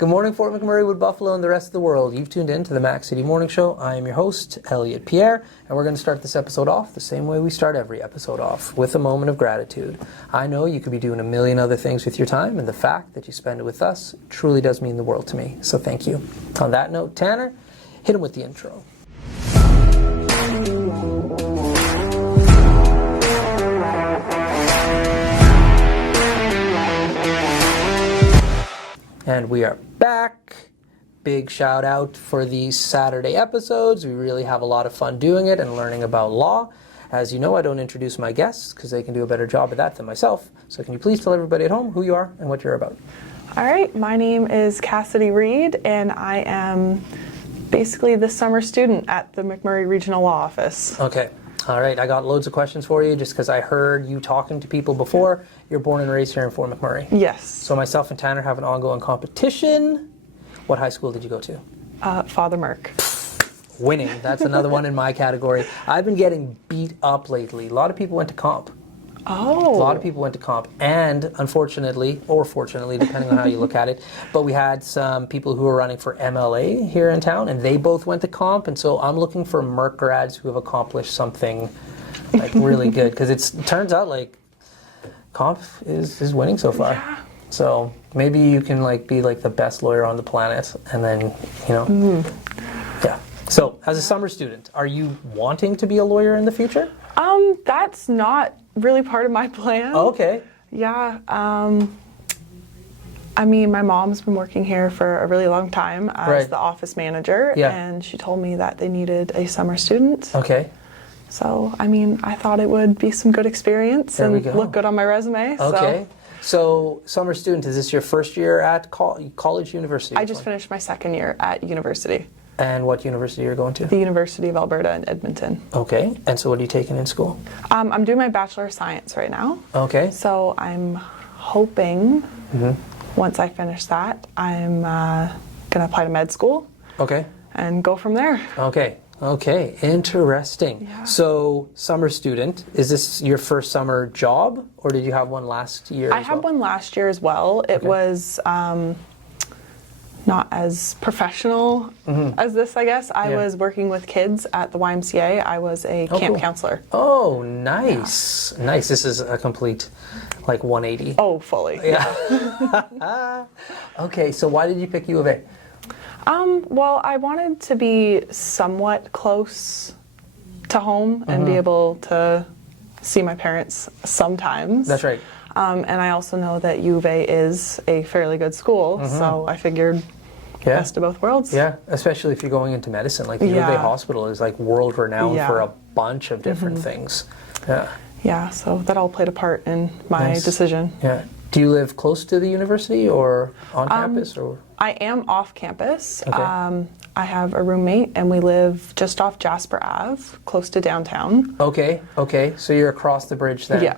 Good morning, Fort McMurray, Wood Buffalo, and the rest of the world. You've tuned in to the Mac City Morning Show. I am your host, Elliot Pierre, and we're going to start this episode off the same way we start every episode off, with a moment of gratitude. I know you could be doing a million other things with your time, and the fact that you spend it with us truly does mean the world to me, so thank you. On that note, Tanner, hit him with the intro. And we are back. Big shout out for these Saturday episodes. We really have a lot of fun doing it and learning about law. As you know, I don't introduce my guests because they can do a better job of that than myself. So can you please tell everybody at home who you are and what you're about? All right, my name is Cassidy Reid, and I am basically the summer student at the McMurray Regional Law Office. Okay. All right, I got loads of questions for you just because I heard you talking to people before. You're born and raised here in Fort McMurray. Yes. So myself and Tanner have an ongoing competition. What high school did you go to? Father Merck. Winning. That's another one in my category. I've been getting beat up lately. A lot of people went to comp. Oh. A lot of people went to comp, and unfortunately, or fortunately, depending on how you look at it, but we had some people who were running for MLA here in town, and they both went to comp, and so I'm looking for Merck grads who have accomplished something like really good, because it turns out like comp is winning so far. Yeah. So maybe you can like be like the best lawyer on the planet, and then, you know, yeah. So as a summer student, are you wanting to be a lawyer in the future? That's not really part of my plan. Oh, okay. Yeah. I mean, my mom's been working here for a really long time as the office manager, and she told me that they needed a summer student. Okay. So, I mean, I thought it would be some good experience and look good on my resume. Okay. So, summer student, is this your first year at college, university? I just finished my second year at university. And what university are you going to? The University of Alberta in Edmonton. Okay. And so what are you taking in school? I'm doing my Bachelor of Science right now. Okay. So I'm hoping once I finish that, I'm going to apply to med school. Okay. And go from there. Okay. Okay. Interesting. Yeah. So, summer student, is this your first summer job, or did you have one last year? I had one last year as well. It was not as professional as this, I guess. I was working with kids at the YMCA. I was a camp counselor. Oh, nice. Yeah. Nice. This is a complete, like, 180. Oh, fully. Yeah. Okay, so why did you pick U of A? Well, I wanted to be somewhat close to home and be able to see my parents sometimes. That's right. And I also know that U of A is a fairly good school, so I figured best of both worlds. Yeah, especially if you're going into medicine. Like the U of A hospital is like world renowned for a bunch of different things. Yeah. Yeah, so that all played a part in my decision. Yeah. Do you live close to the university or on campus? Or? I am off campus. Okay. I have a roommate, and we live just off Jasper Ave, close to downtown. Okay, okay. So you're across the bridge then? Yeah.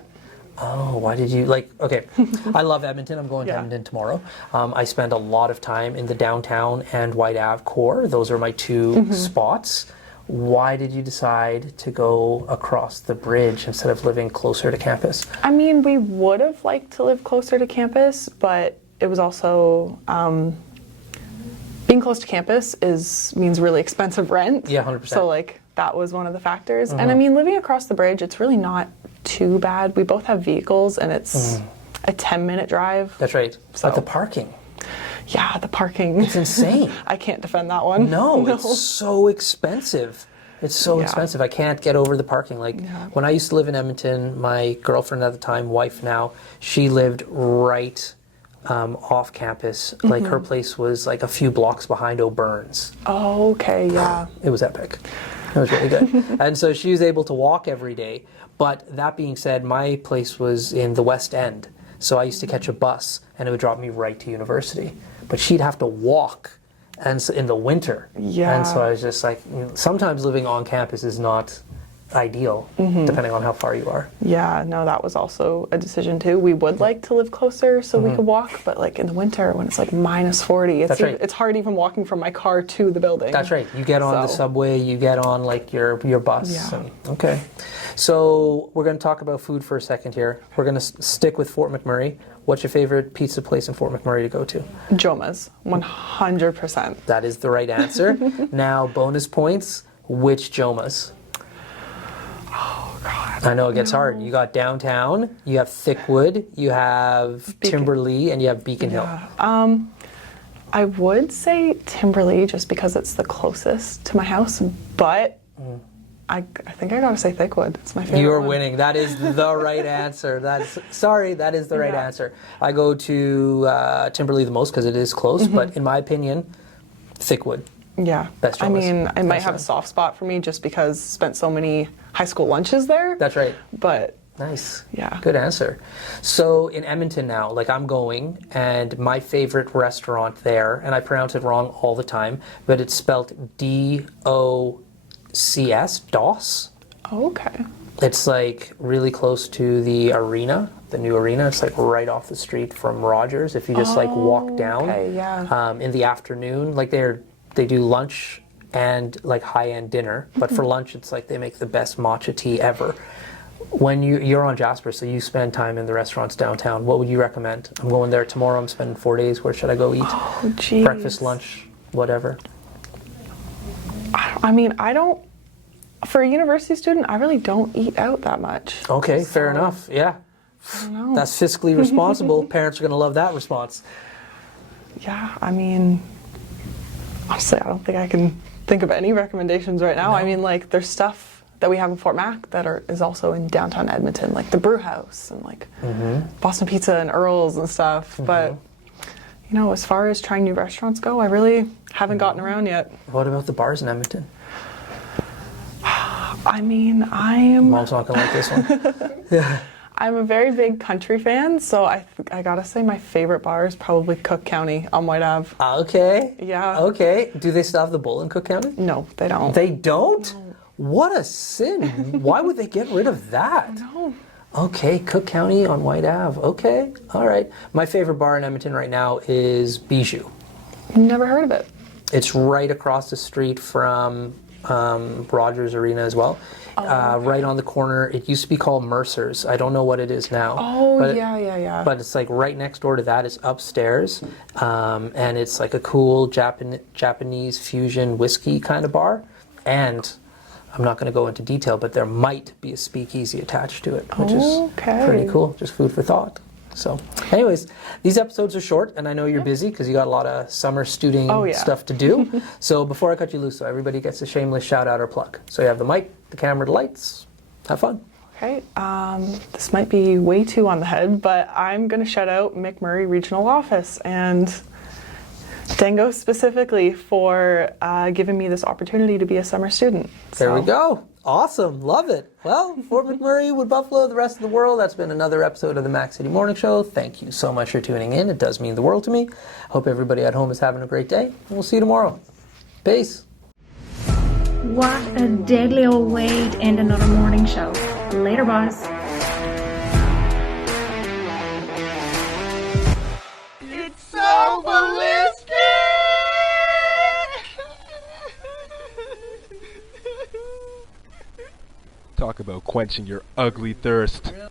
Oh, why did you, like, okay. I love Edmonton. I'm going to Edmonton tomorrow. I spend a lot of time in the downtown and White Ave core. Those are my two spots. Why did you decide to go across the bridge instead of living closer to campus? I mean, we would have liked to live closer to campus, but it was also, being close to campus means really expensive rent. Yeah, 100%. So, like, that was one of the factors. And I mean, living across the bridge, it's really not too bad. We both have vehicles, and it's a 10-minute drive. That's right. So. But the parking. Yeah, the parking. It's insane. I can't defend that one. No, it's so expensive. It's so expensive. I can't get over the parking. Like, when I used to live in Edmonton, my girlfriend at the time, wife now, she lived right off campus. Like, her place was like a few blocks behind O'Byrne's. Oh, okay, yeah. It was epic. It was really good. And so she was able to walk every day. But that being said, my place was in the West End. So I used to catch a bus, and it would drop me right to university. But she'd have to walk, and so in the winter. Yeah. And so I was just like, sometimes living on campus is not ideal, depending on how far you are. Yeah, no, that was also a decision too. We would like to live closer so we could walk, but like in the winter when it's like -40, it's hard even walking from my car to the building. That's right. You get on the subway, you get on like your bus. Yeah. Okay. So we're going to talk about food for a second here. We're going to stick with Fort McMurray. What's your favorite pizza place in Fort McMurray to go to? Joma's, 100%. That is the right answer. Now, bonus points. Which Joma's? Oh, God. I know it gets hard. You got downtown, you have Thickwood, you have Timberley, and you have Beacon Hill. I would say Timberley just because it's the closest to my house, but I think I gotta say Thickwood. It's my favorite. You are one. winning. That is the right answer. That is the right answer. I go to Timberley the most because it is close, but in my opinion, Thickwood. Yeah. Best I Joma's. mean, it might have a soft spot for me just because spent so many high school lunches there. That's right. But Nice. yeah. Good answer. So in Edmonton now, like I'm going, and my favorite restaurant there, and I pronounce it wrong all the time, but it's spelled D-O-C-S, DOS. Oh, okay. It's like really close to the arena, the new arena. It's like right off the street from Rogers. If you just like walk down in the afternoon, like they do lunch and like high-end dinner, but for lunch it's like they make the best matcha tea ever. When you're on Jasper, so you spend time in the restaurants downtown, what would you recommend? I'm going there tomorrow. I'm spending 4 days. Where should I go eat? Oh, geez. Breakfast, lunch, whatever. I mean, for a university student, I really don't eat out that much. Okay, fair enough. Yeah. I don't know. That's fiscally responsible. Parents are going to love that response. Yeah, I mean, honestly, I don't think I can think of any recommendations right now. No. I mean, like, there's stuff that we have in Fort Mac that is also in downtown Edmonton, like the Brew House and like Boston Pizza and Earl's and stuff. But, you know, as far as trying new restaurants go, I really haven't gotten around yet. What about the bars in Edmonton? I mean, Mom's not going to like this one. I'm a very big country fan, so I gotta say my favorite bar is probably Cook County on White Ave. Okay. Yeah. Okay. Do they still have the bowl in Cook County? No, they don't. They don't? No. What a sin. Why would they get rid of that? No. Okay, Cook County on White Ave. Okay, all right. My favorite bar in Edmonton right now is Bijou. Never heard of it. It's right across the street from Rogers Arena as well. Okay. Right on the corner. It used to be called Mercer's. I don't know what it is now. Oh, but yeah. But it's like right next door to that is upstairs. And it's like a cool Japanese fusion whiskey kind of bar. And I'm not going to go into detail, but there might be a speakeasy attached to it, which is pretty cool. Just food for thought. So, anyways, these episodes are short, and I know you're busy because you got a lot of summer student stuff to do. So before I cut you loose, so everybody gets a shameless shout out or plug. So you have the mic, the camera, the lights. Have fun. Okay, this might be way too on the head, but I'm going to shout out McMurray Regional Office and Dango specifically for giving me this opportunity to be a summer student. There we go. Awesome. Love it. Well, Fort McMurray, Wood Buffalo, the rest of the world, that's been another episode of the Mac City Morning Show. Thank you so much for tuning in. It does mean the world to me. Hope everybody at home is having a great day. We'll see you tomorrow. Peace. What a deadly old way to end another morning show. Later, boss. It's so ballistic! Talk about quenching your ugly thirst.